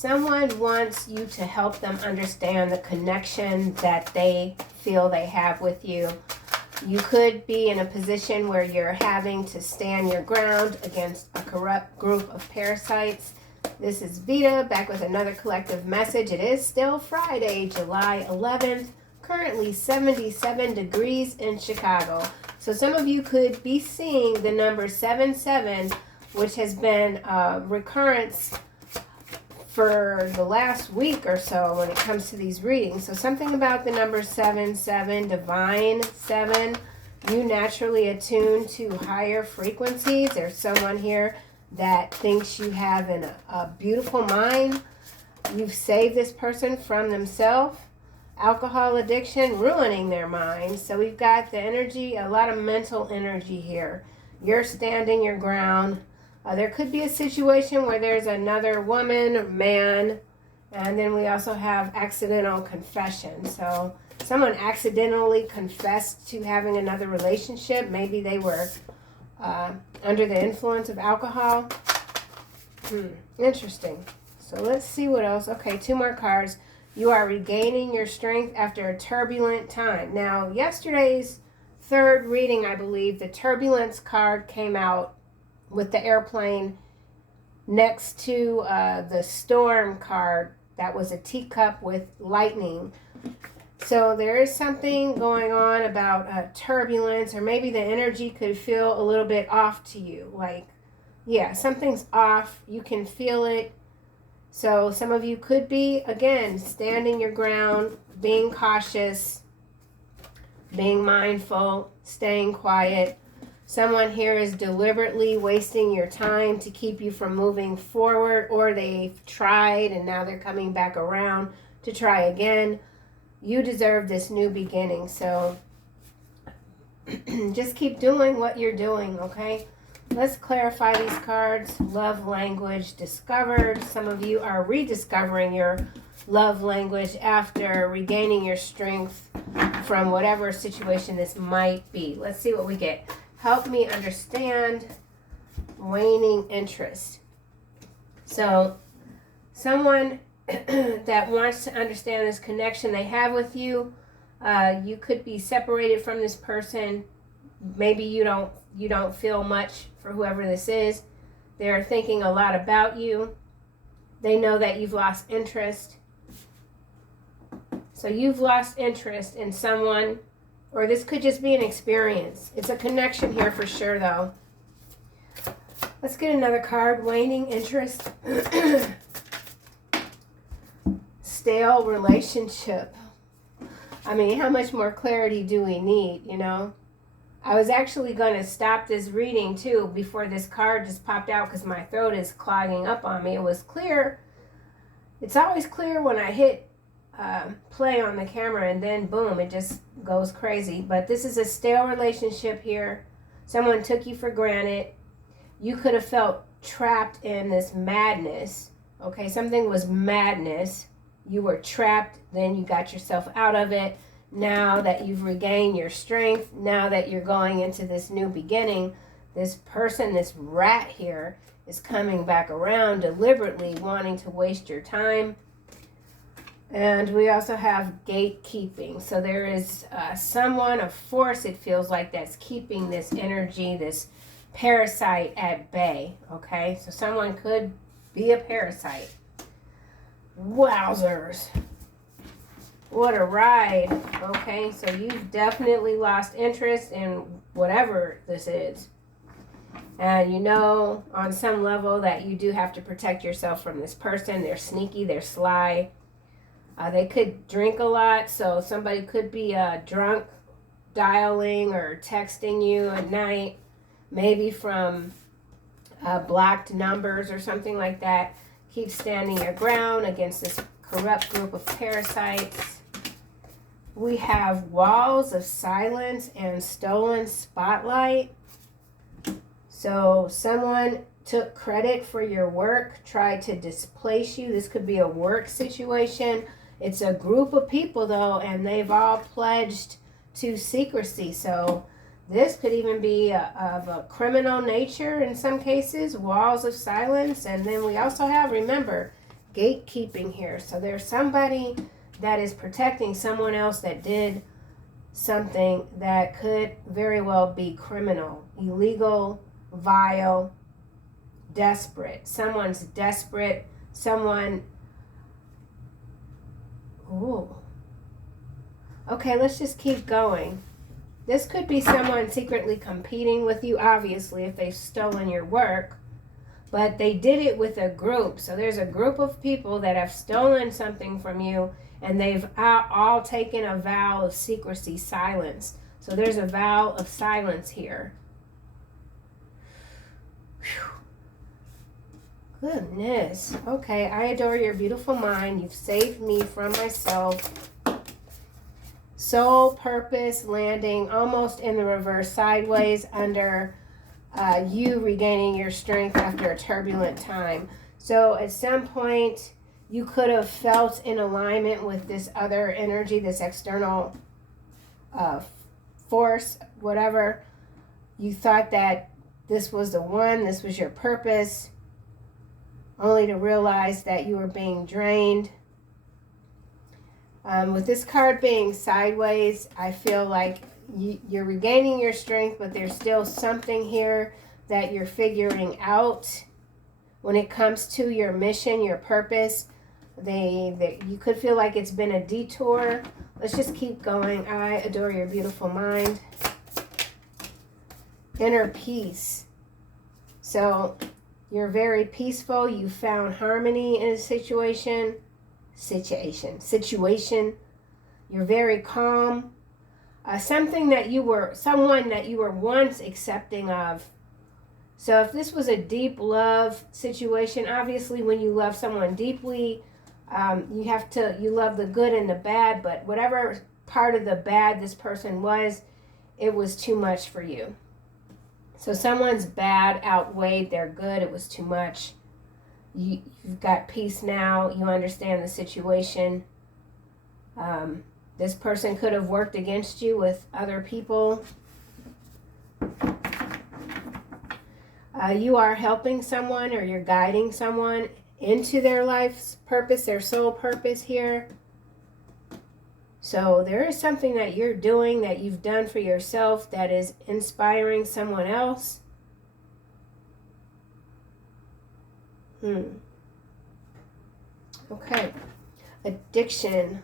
Someone wants you to help them understand the connection that they feel they have with you. You could be in a position where you're having to stand your ground against a corrupt group of parasites. This is Veda, back with another collective message. It is still Friday, July 11th, currently 77 degrees in Chicago. So some of you could be seeing the number 77, which has been a recurrence for the last week or so when it comes to these readings. So something about the number 77, divine 7, you naturally attune to higher frequencies. There's someone here that thinks you have a beautiful mind. You've saved this person from themselves. Alcohol addiction, ruining their mind. So we've got the energy, a lot of mental energy here. You're standing your ground. There could be a situation where there's another woman or man, and then we also have accidental confession. So someone accidentally confessed to having another relationship. Maybe they were under the influence of alcohol. Interesting. So let's see what else. Okay, 2 more cards. You are regaining your strength after a turbulent time. Now, yesterday's third reading, I believe, the turbulence card came out with the airplane next to the storm card. That was a teacup with lightning. So there is something going on about turbulence, or maybe the energy could feel a little bit off to you. Like, yeah, something's off. You can feel it. So some of you could be, again, standing your ground, being cautious, being mindful, staying quiet. Someone here is deliberately wasting your time to keep you from moving forward, or they've tried and now they're coming back around to try again. You deserve this new beginning. So just keep doing what you're doing, okay? Let's clarify these cards. Love language discovered. Some of you are rediscovering your love language after regaining your strength from whatever situation this might be. Let's see what we get. Help me understand waning interest. So someone that wants to understand this connection they have with you, you could be separated from this person. Maybe you don't feel much for whoever this is. They're thinking a lot about you. They know that you've lost interest. So you've lost interest in someone, or this could just be an experience. It's a connection here for sure, though. Let's get another card. Waning interest. Stale relationship. I mean, how much more clarity do we need, you know? I was actually going to stop this reading, too, before this card just popped out because my throat is clogging up on me. It was clear. It's always clear when I hit play on the camera, and then, boom, it just goes crazy. But this is a stale relationship here. Someone took you for granted. You could have felt trapped in this madness. Okay, something was madness. You were trapped, then you got yourself out of it. Now that you've regained your strength, now that you're going into this new beginning, this person, this rat here, is coming back around, deliberately wanting to waste your time. And we also have gatekeeping. So there is someone, a force, it feels like, that's keeping this energy, this parasite at bay. Okay, so someone could be a parasite. Wowzers. What a ride. Okay, so you've definitely lost interest in whatever this is. And you know on some level that you do have to protect yourself from this person. They're sneaky, they're sly. They could drink a lot, so somebody could be drunk, dialing or texting you at night, maybe from blocked numbers or something like that. Keep standing your ground against this corrupt group of parasites. We have walls of silence and stolen spotlight. So someone took credit for your work, tried to displace you. This could be a work situation. It's a group of people, though, and they've all pledged to secrecy. So this could even be of a criminal nature in some cases, walls of silence. And then we also have, remember, gatekeeping here. So there's somebody that is protecting someone else that did something that could very well be criminal, illegal, vile, desperate. Someone's desperate. Someone... Ooh. Okay, let's just keep going. This could be someone secretly competing with you, obviously, if they've stolen your work. But they did it with a group. So there's a group of people that have stolen something from you, and they've all taken a vow of secrecy, silence. So there's a vow of silence here. Whew. Goodness. Okay, I adore your beautiful mind. You've saved me from myself. Soul purpose landing almost in the reverse, sideways under you regaining your strength after a turbulent time. So at some point you could have felt in alignment with this other energy, this external force, whatever. You thought that this was the one, this was your purpose, only to realize that you were being drained. With this card being sideways, I feel like you're regaining your strength, but there's still something here that you're figuring out when it comes to your mission, your purpose. You could feel like it's been a detour. Let's just keep going. I adore your beautiful mind. Inner peace. So you're very peaceful. You found harmony in a situation. You're very calm. Someone that you were once accepting of. So if this was a deep love situation, obviously when you love someone deeply, you love the good and the bad, but whatever part of the bad this person was, it was too much for you. So someone's bad outweighed their good. It was too much. You've got peace now. You understand the situation. This person could have worked against you with other people. You are helping someone, or you're guiding someone into their life's purpose, their soul purpose here. So there is something that you're doing, that you've done for yourself, that is inspiring someone else. Okay. Addiction.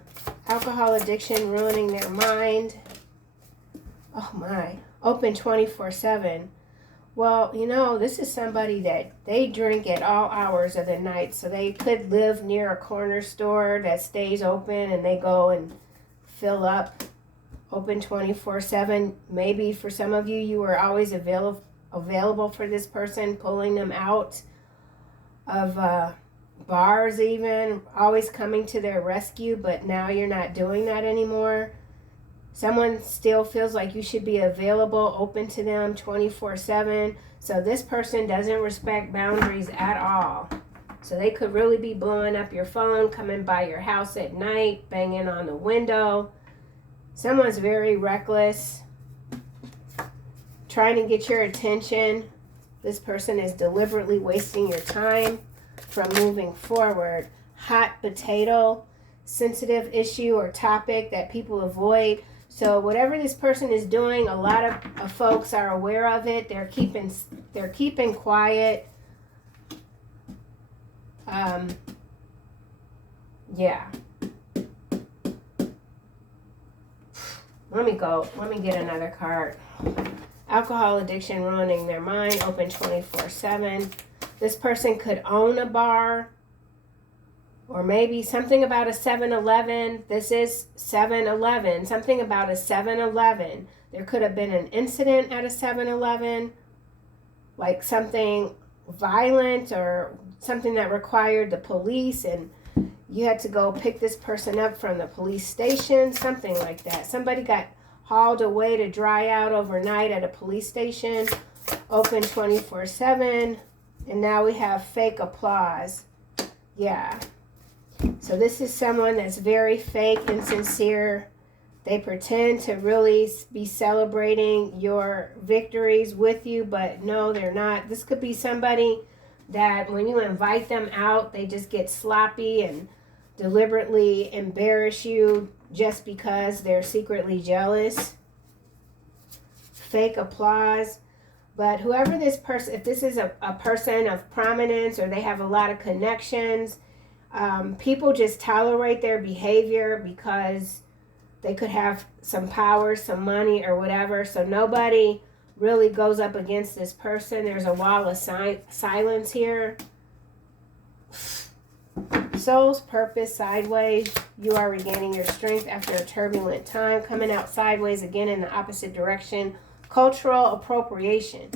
Alcohol addiction ruining their mind. Oh my. Open 24/7. Well, this is somebody that they drink at all hours of the night. So they could live near a corner store that stays open and they go and fill up. Open 24/7. Maybe for some of you, you were always available for this person, pulling them out of bars even, always coming to their rescue, but now you're not doing that anymore. Someone still feels like you should be available, open to them 24/7. So this person doesn't respect boundaries at all. So they could really be blowing up your phone, coming by your house at night, banging on the window. Someone's very reckless, trying to get your attention. This person is deliberately wasting your time from moving forward. Hot potato, sensitive issue or topic that people avoid. So whatever this person is doing, a lot of folks are aware of it. They're keeping quiet. Yeah. Let me get another card. Alcohol addiction ruining their mind. Open 24/7. This person could own a bar, or maybe something about a 7-Eleven. This is 7-Eleven. Something about a 7-Eleven. There could have been an incident at a 7-Eleven, like something violent or something that required the police, and you had to go pick this person up from the police station, something like that. Somebody got hauled away to dry out overnight at a police station. Open 24/7. And now we have fake applause. Yeah. So this is someone that's very fake and sincere. They pretend to really be celebrating your victories with you, but no, they're not. This could be somebody that when you invite them out, they just get sloppy and deliberately embarrass you just because they're secretly jealous. Fake applause. But whoever this person, if this is a person of prominence or they have a lot of connections, people just tolerate their behavior because they could have some power, some money, or whatever. So nobody really goes up against this person. There's a wall of silence here. Soul's purpose sideways. You are regaining your strength after a turbulent time. Coming out sideways again in the opposite direction. Cultural appropriation.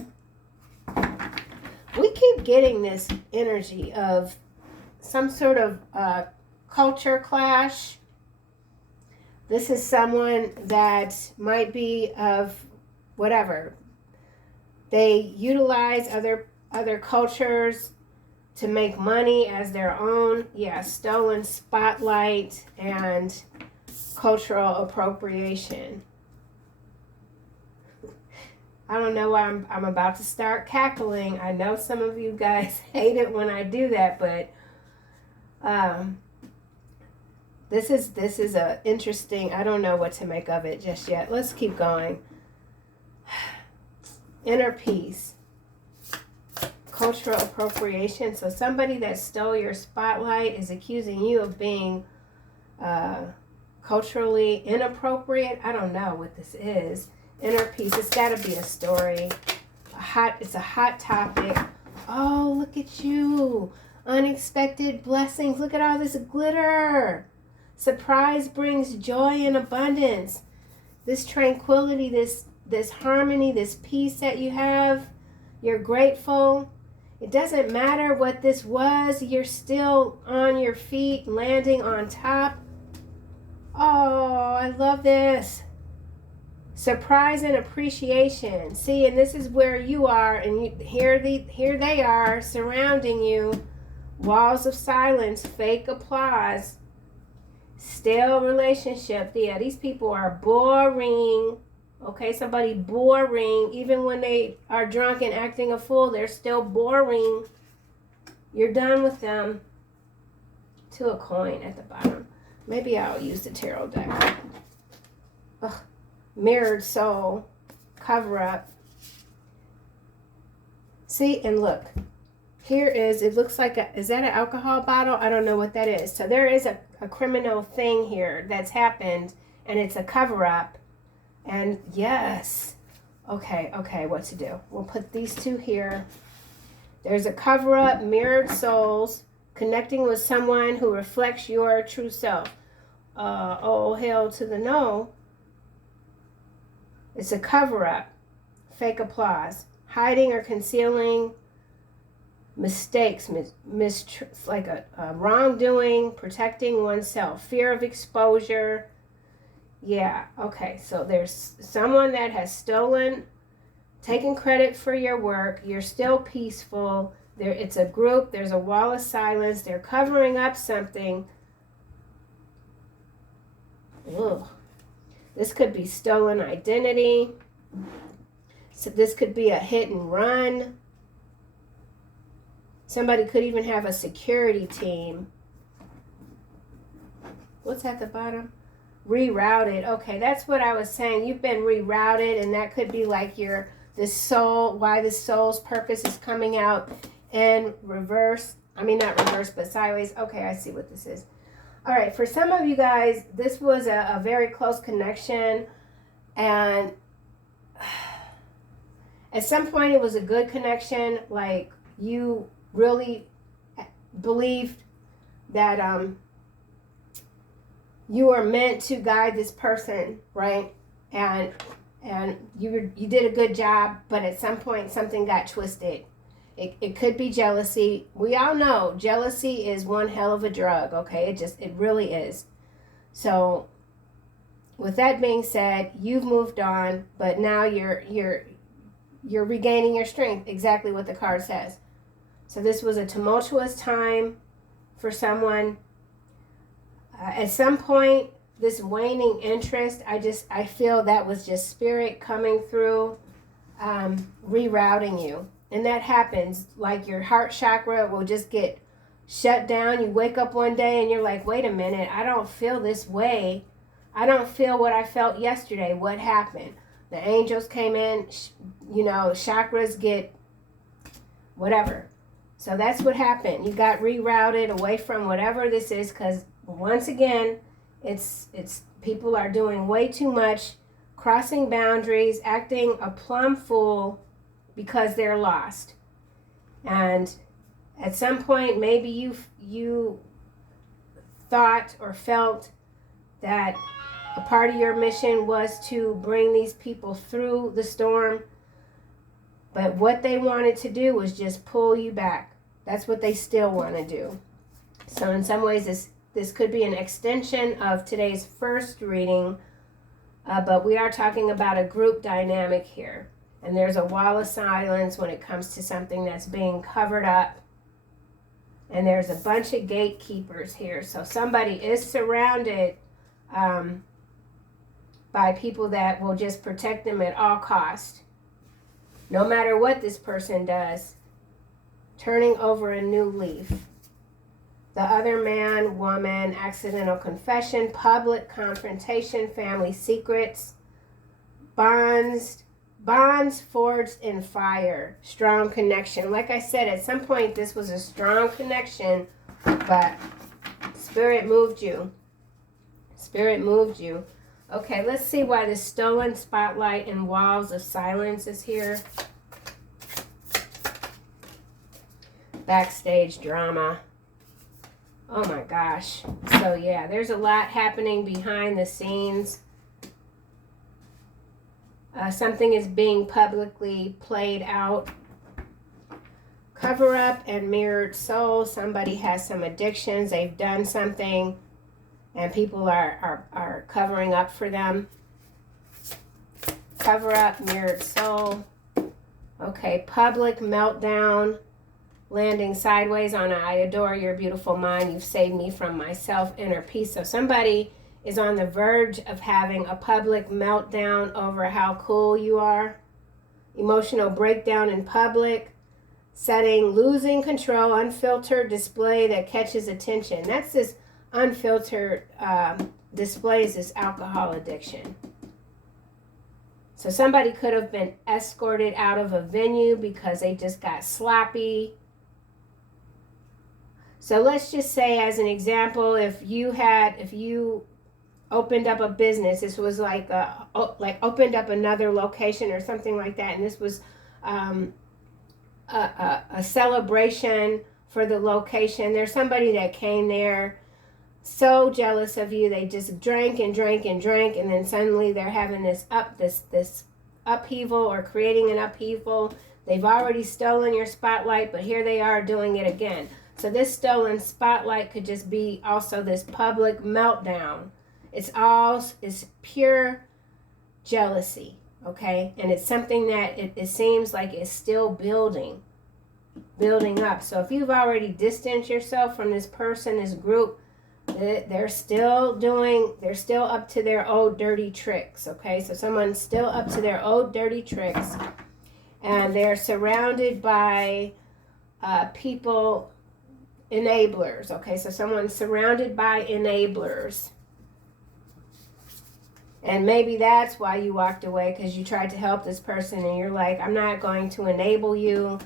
We keep getting this energy of some sort of culture clash. This is someone that might be of whatever. They utilize other cultures to make money as their own. Yeah, stolen spotlight and cultural appropriation. I don't know why I'm about to start cackling. I know some of you guys hate it when I do that, but this is a interesting. I don't know what to make of it just yet. Let's keep going. Inner peace. Cultural appropriation. So somebody that stole your spotlight is accusing you of being culturally inappropriate. I don't know what this is. Inner peace. It's got to be a story. It's a hot topic. Oh, look at you. Unexpected blessings. Look at all this glitter. Surprise brings joy and abundance. This tranquility, this harmony, this peace that you have. You're grateful. It doesn't matter what this was. You're still on your feet, landing on top. Oh, I love this. Surprise and appreciation. See, and this is where you are, and here they are surrounding you. Walls of silence, fake applause, stale relationship. Yeah, these people are boring. Okay, somebody boring. Even when they are drunk and acting a fool, they're still boring. You're done with them. To a coin at the bottom. Maybe I'll use the tarot deck. Ugh. Mirrored soul, cover up. See, and look, here is, it looks like is that an alcohol bottle? I don't know what that is. So there is a criminal thing here that's happened, and it's a cover up. And yes, okay, what to do? We'll put these two here. There's a cover up, mirrored souls, connecting with someone who reflects your true self. Oh, hell to the no. It's a cover-up, fake applause, hiding or concealing mistakes, like a wrongdoing, protecting oneself, fear of exposure. Yeah, okay, so there's someone that has stolen, taken credit for your work. You're still peaceful. It's a group. There's a wall of silence. They're covering up something. Ugh. This could be stolen identity. So this could be a hit and run. Somebody could even have a security team. What's at the bottom? Rerouted. Okay, that's what I was saying. You've been rerouted, and that could be like this soul, why this soul's purpose is coming out in reverse. I mean, not reverse, but sideways. Okay, I see what this is. All right, for some of you guys, this was a very close connection, and at some point it was a good connection, like you really believed that you were meant to guide this person, right? And you did a good job, but at some point something got twisted. It could be jealousy. We all know jealousy is one hell of a drug, okay? It really is. So with that being said, you've moved on, but now you're regaining your strength, exactly what the card says. So this was a tumultuous time for someone. At some point, this waning interest, I feel that was just spirit coming through, rerouting you. And that happens. Like your heart chakra will just get shut down. You wake up one day and you're like, wait a minute, I don't feel this way. I don't feel what I felt yesterday. What happened? The angels came in, chakras get whatever. So that's what happened. You got rerouted away from whatever this is, because once again, it's people are doing way too much, crossing boundaries, acting a plumb fool because they're lost. And at some point, maybe you thought or felt that a part of your mission was to bring these people through the storm, but what they wanted to do was just pull you back. That's what they still want to do. So in some ways, this could be an extension of today's first reading, but we are talking about a group dynamic here. And there's a wall of silence when it comes to something that's being covered up. And there's a bunch of gatekeepers here. So somebody is surrounded by people that will just protect them at all costs. No matter what this person does, turning over a new leaf. The other man, woman, accidental confession, public confrontation, family secrets, bonds forged in fire, strong connection. Like I said, at some point this was a strong connection, but Spirit moved you. Spirit moved you. Okay, let's see why the stolen spotlight and walls of silence is here. Backstage drama. Oh my gosh. So yeah, there's a lot happening behind the scenes. Something is being publicly played out. Cover up and mirrored soul. Somebody has some addictions. They've done something and people are covering up for them. Cover up, mirrored soul. Okay, public meltdown. Landing sideways on I adore your beautiful mind. You've saved me from myself, inner peace. So somebody is on the verge of having a public meltdown over how cool you are. Emotional breakdown in public. Losing control, unfiltered display that catches attention. That's this unfiltered displays this alcohol addiction. So somebody could have been escorted out of a venue because they just got sloppy. So let's just say, as an example, if you opened up a business, this was like opened up another location or something like that, and this was a celebration for the location. There's somebody that came there so jealous of you, they just drank and drank and drank, and then suddenly they're having this upheaval or creating an upheaval. They've already stolen your spotlight, but here they are doing it again. So this stolen spotlight could just be also this public meltdown. It's pure jealousy, okay? And it's something that it seems like it's still building up. So if you've already distanced yourself from this person, this group, they're still up to their old dirty tricks, okay? So someone's still up to their old dirty tricks, and they're surrounded by people, enablers, okay? So someone's surrounded by enablers. And maybe that's why you walked away, because you tried to help this person and you're like, I'm not going to enable you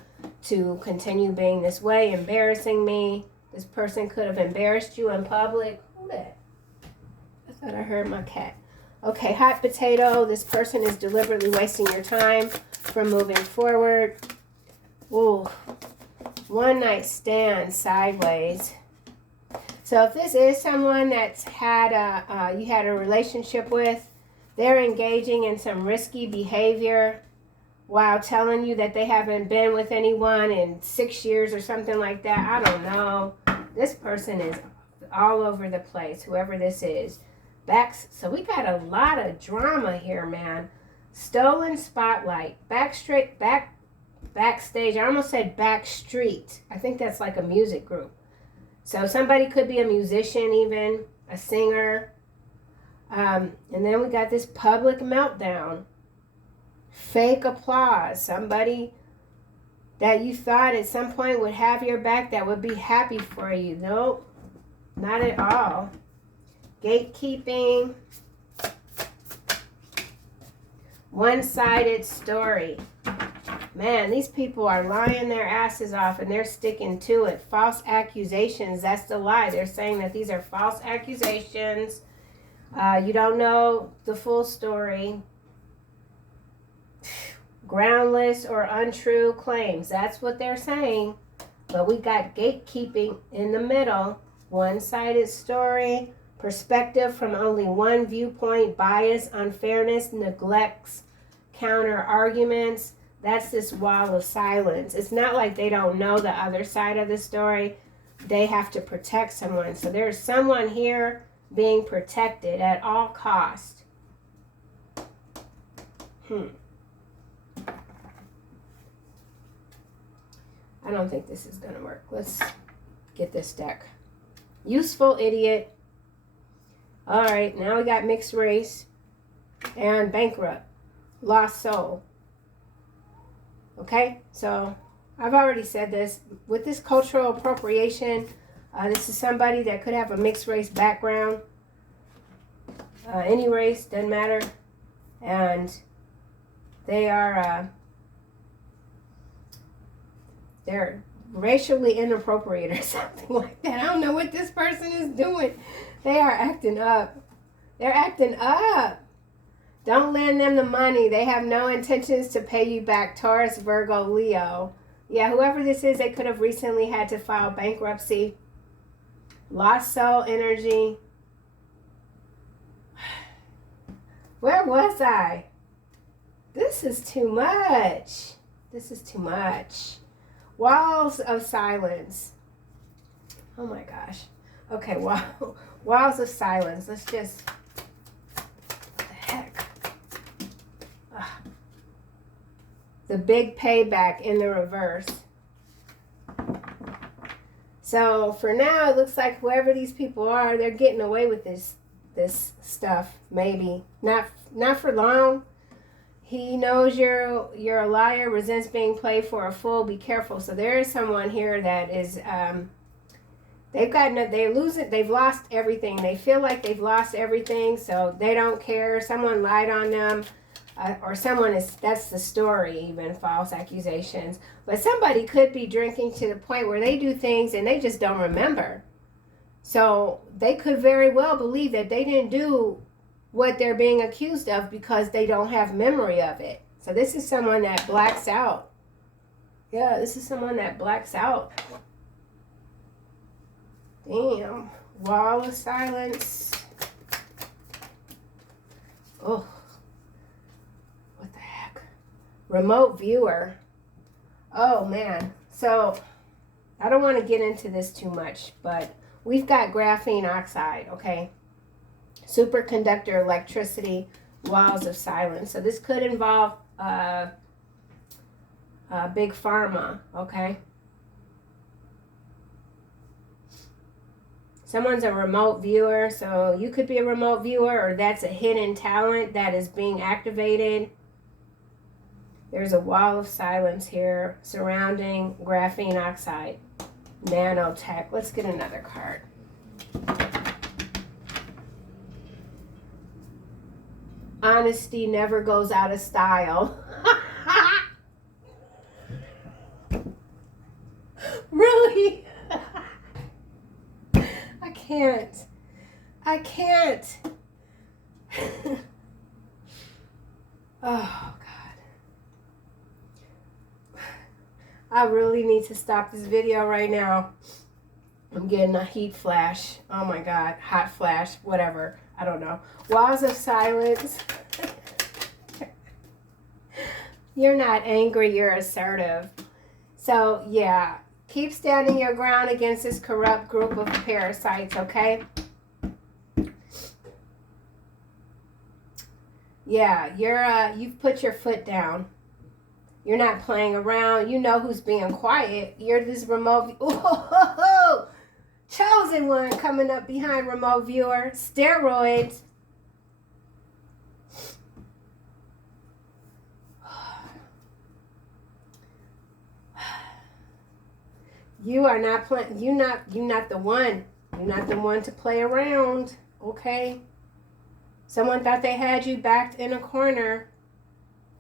to continue being this way, embarrassing me. This person could have embarrassed you in public. Who that? I thought I heard my cat. Okay, hot potato. This person is deliberately wasting your time from moving forward. Ooh. One night stand sideways. So if this is someone that's you had a relationship with, they're engaging in some risky behavior while telling you that they haven't been with anyone in 6 years or something like that. I don't know. This person is all over the place, whoever this is. So we got a lot of drama here, man. Stolen spotlight. Backstage. I almost said backstreet. I think that's like a music group. So somebody could be a musician, even a singer. And then we got this public meltdown. Fake applause. Somebody that you thought at some point would have your back, that would be happy for you. Nope, not at all. Gatekeeping. One-sided story. Man, these people are lying their asses off and they're sticking to it. False accusations, that's the lie. They're saying that these are false accusations. You don't know the full story. Groundless or untrue claims, that's what they're saying. But we got gatekeeping in the middle. One-sided story. Perspective from only one viewpoint. Bias, unfairness, neglects, counter arguments. That's this wall of silence. It's not like they don't know the other side of the story. They have to protect someone. So there's someone here being protected at all cost. I don't think this is going to work. Let's get this deck. Useful idiot. All right, now we got mixed race and bankrupt. Lost soul. Okay, so I've already said this. With this cultural appropriation, this is somebody that could have a mixed race background. Any race, doesn't matter. And they are, they're racially inappropriate or something like that. I don't know what this person is doing. They are acting up. They're acting up. Don't lend them the money. They have no intentions to pay you back. Taurus, Virgo, Leo. Yeah, whoever this is, they could have recently had to file bankruptcy. Lost soul energy. Where was I? This is too much. This is too much. Walls of silence. Oh my gosh. Okay, walls of silence. Let's just... What the heck? Ugh. The big payback in the reverse. So for now, it looks like whoever these people are, they're getting away with this stuff. Maybe not for long. He knows you're a liar, resents being played for a fool. Be careful. So there is someone here that is they've lost everything. They feel like they've lost everything, so they don't care. Someone lied on them, or that's the story, even false accusations. But somebody could be drinking to the point where they do things and they just don't remember. So they could very well believe that they didn't do what they're being accused of because they don't have memory of it. So this is someone that blacks out. Yeah, this is someone that blacks out. Damn. Wall of silence. Oh. What the heck? Remote viewer. Oh, man. So, I don't want to get into this too much, but we've got graphene oxide, okay? Superconductor electricity, walls of silence. So this could involve big pharma, okay? Someone's a remote viewer, so you could be a remote viewer, or that's a hidden talent that is being activated. There's a wall of silence here surrounding graphene oxide, nanotech. Let's get another card. Honesty never goes out of style. Really? I can't. Oh, God. I really need to stop this video right now. I'm getting a heat flash. Oh, my God. Hot flash. Whatever. I don't know. Walls of silence. You're not angry. You're assertive. So, yeah. Keep standing your ground against this corrupt group of parasites, okay? Yeah, you've put your foot down. You're not playing around. You know who's being quiet. You're this remote... Ooh, chosen one coming up behind remote viewer. Steroids. You are not playing. You're not the one. You're not the one to play around. Okay. Someone thought they had you backed in a corner,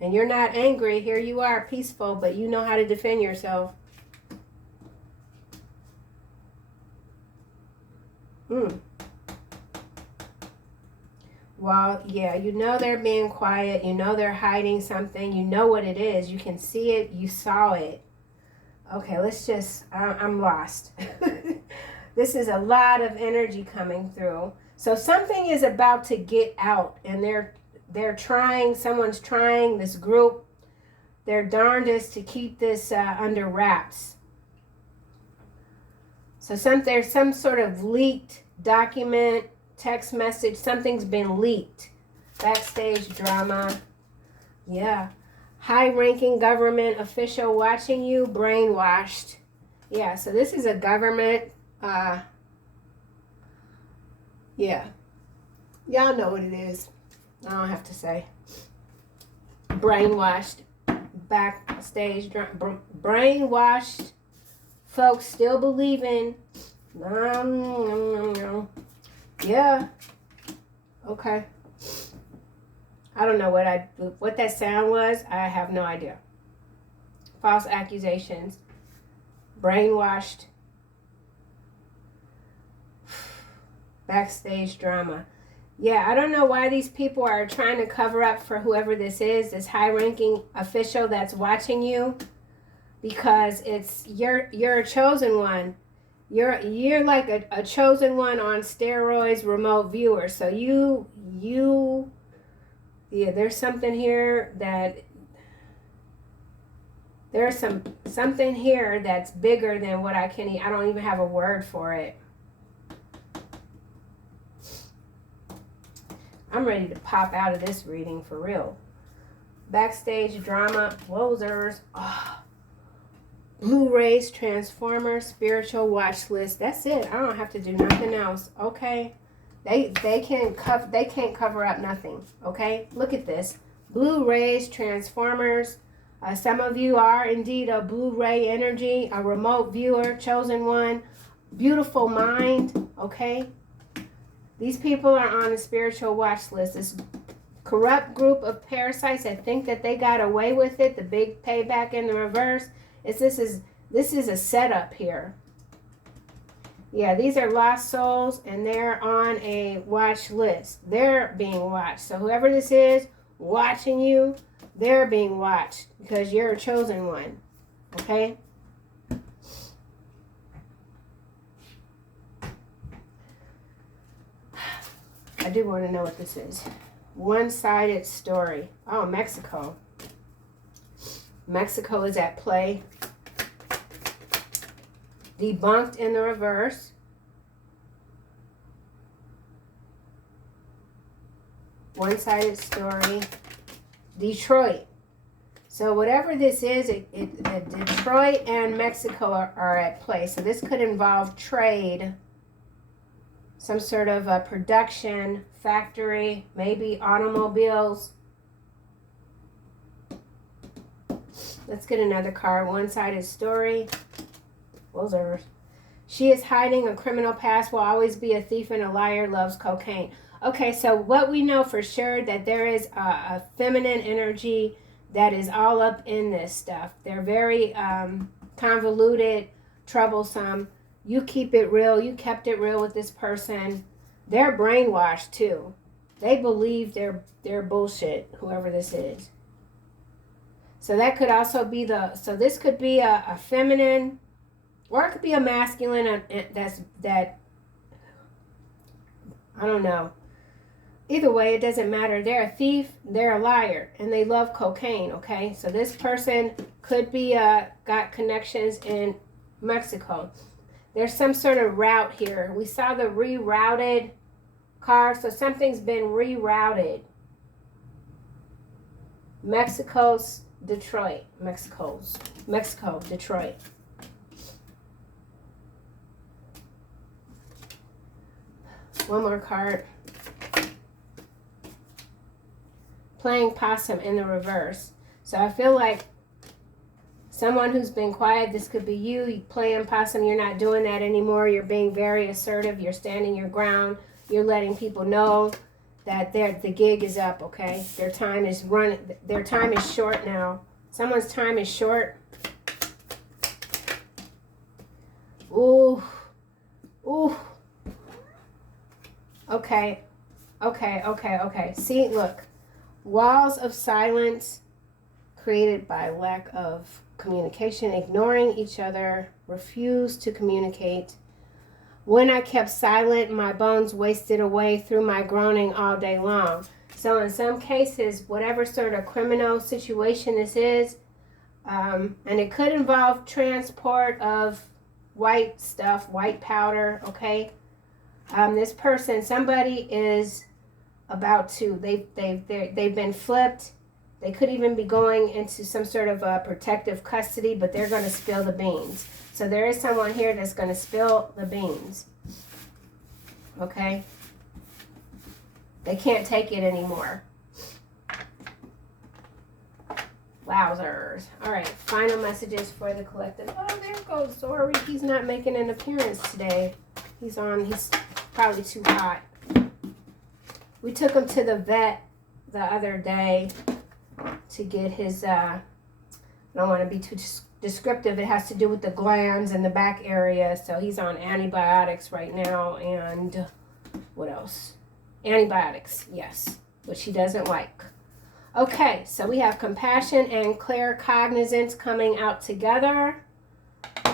and you're not angry. Here you are, peaceful, but you know how to defend yourself. Well, yeah, you know they're being quiet. You know they're hiding something. You know what it is. You can see it. You saw it. Okay, let's just, I'm lost. This is a lot of energy coming through. So something is about to get out, and they're trying, someone's trying, this group, their darndest to keep this under wraps. So there's some sort of leaked document, text message, something's been leaked. Backstage drama. Yeah. High-ranking government official watching you, brainwashed. Yeah, so this is a government, yeah. Y'all know what it is. I don't have to say. Brainwashed. Backstage drama. Brainwashed. Folks still believing. Yeah. Okay. I don't know what that sound was. I have no idea. False accusations. Brainwashed. Backstage drama. Yeah, I don't know why these people are trying to cover up for whoever this is, this high-ranking official that's watching you, because you're a chosen one. You're like a chosen one on steroids, remote viewer. So yeah, there's something here there's something here that's bigger than what I don't even have a word for it. I'm ready to pop out of this reading for real. Backstage drama, WOWZERS, Blu-rays, Transformers, spiritual watch list. That's it. I don't have to do nothing else. Okay. They can't cover up nothing. Okay. Look at this. Blu-rays, Transformers. Some of you are indeed a Blu-ray energy, a remote viewer, chosen one, beautiful mind. Okay. These people are on the spiritual watch list. This corrupt group of parasites that think that they got away with it. The big payback in the reverse. This is a setup here. Yeah, these are lost souls, and they're on a watch list. They're being watched. So whoever this is watching you, they're being watched because you're a chosen one. Okay? I do want to know what this is. One-sided story. Oh, Mexico. Mexico is at play. Debunked in the reverse. One-sided story. Detroit. So whatever this is, Detroit and Mexico are at play. So this could involve trade, some sort of a production, factory, maybe automobiles. Let's get another card. One-sided story. WOWZERS. She is hiding a criminal past, will always be a thief and a liar, loves cocaine. Okay, so what we know for sure, that there is a feminine energy that is all up in this stuff. They're very convoluted, troublesome. You keep it real. You kept it real with this person. They're brainwashed too. They believe they're bullshit, whoever this is. So that could also be so this could be a feminine, or it could be a masculine that I don't know. Either way, it doesn't matter. They're a thief, they're a liar, and they love cocaine, okay? So this person could be got connections in Mexico. There's some sort of route here. We saw the rerouted car, so something's been rerouted. Mexico, Detroit. Mexico, Detroit. One more card. Playing possum in the reverse. So I feel like Someone who's been quiet, this could be you. You playing possum, you're not doing that anymore. You're being very assertive. You're standing your ground. You're letting people know that the gig is up, okay? Their time is short now. Someone's time is short. Ooh. Ooh. Okay. See, look. Walls of silence created by lack of communication, ignoring each other, refuse to communicate. When I kept silent, my bones wasted away through my groaning all day long. So in some cases, whatever sort of criminal situation this is, and it could involve transport of white stuff, white powder, okay? This person, somebody is about to, they've been flipped. They could even be going into some sort of protective custody, but they're going to spill the beans. So there is someone here that's going to spill the beans. Okay? They can't take it anymore. Wowzers. All right, final messages for the collective. Oh, there goes Zori. He's not making an appearance today. He's probably too hot. We took him to the vet the other day to get his, I don't want to be too descriptive. It has to do with the glands in the back area. So he's on antibiotics right now. And what else? Antibiotics, yes, which he doesn't like. Okay, so we have compassion and clear cognizance coming out together.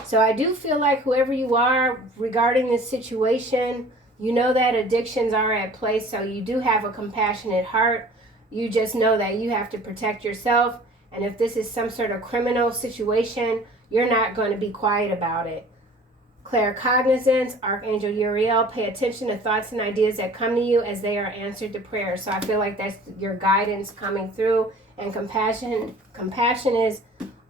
So I do feel like whoever you are regarding this situation, you know that addictions are at play. So you do have a compassionate heart. You just know that you have to protect yourself. And if this is some sort of criminal situation, you're not going to be quiet about it. Claircognizance, Archangel Uriel, pay attention to thoughts and ideas that come to you as they are answered to prayer. So I feel like that's your guidance coming through. And compassion is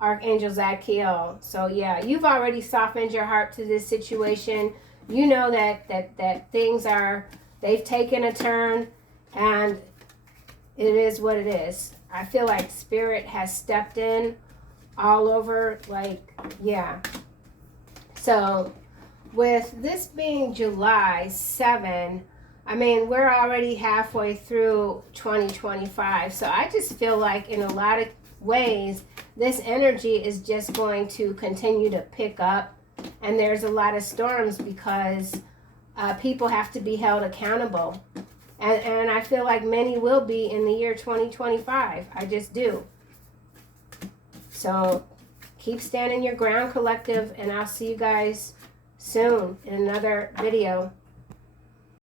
Archangel Zadkiel. So yeah, you've already softened your heart to this situation. You know that things they've taken a turn, and it is what it is. I feel like Spirit has stepped in all over, like, yeah. So with this being July 7, I mean, we're already halfway through 2025. So I just feel like in a lot of ways, this energy is just going to continue to pick up. And there's a lot of storms because people have to be held accountable. And I feel like many will be in the year 2025. I just do. So keep standing your ground, collective, and I'll see you guys soon in another video.